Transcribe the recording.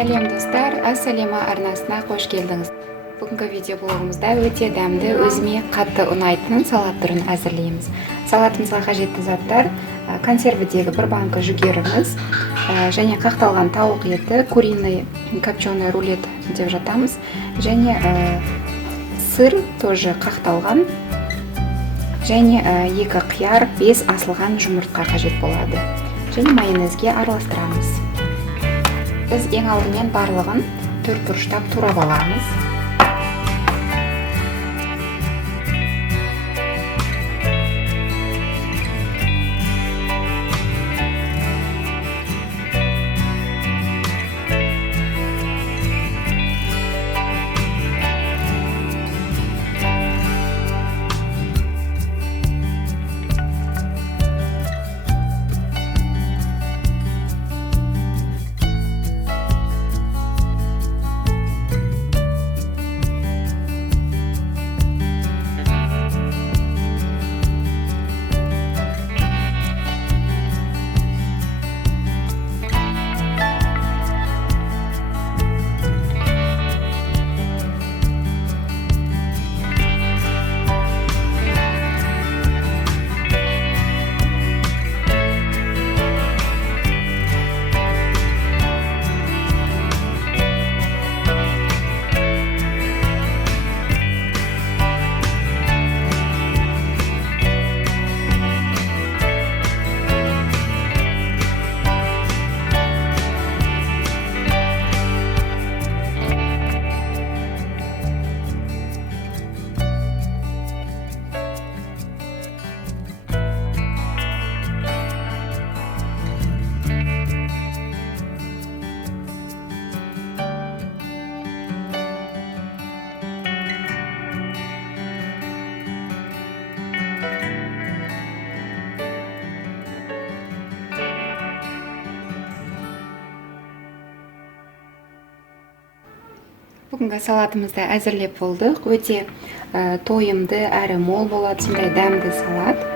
Сәлем достар, Ассалема арнасына қош келдіңіз. Бүгінгі видеоблогымызда өте дәмді, өзіме қатты ұнайтын салат түрін әзірлейміз. Салатымызға қажетті заттар: консервідегі бір банка жүгеріміз, және қақталған тауық еті, куриный копченый рулет деп жатамыз, және сыр тоже қақталған, және 2 қияр, 5 асылған жұмыртқа қажет болады. Және майонезге араластырамыз. Біз ең алдымен барлығын төрт-бұрыштап турап аламыз. Бүгінгі салатымызды әзірлеп болдық. Өте тойымды әрі мол болады, сондай дәмді салат.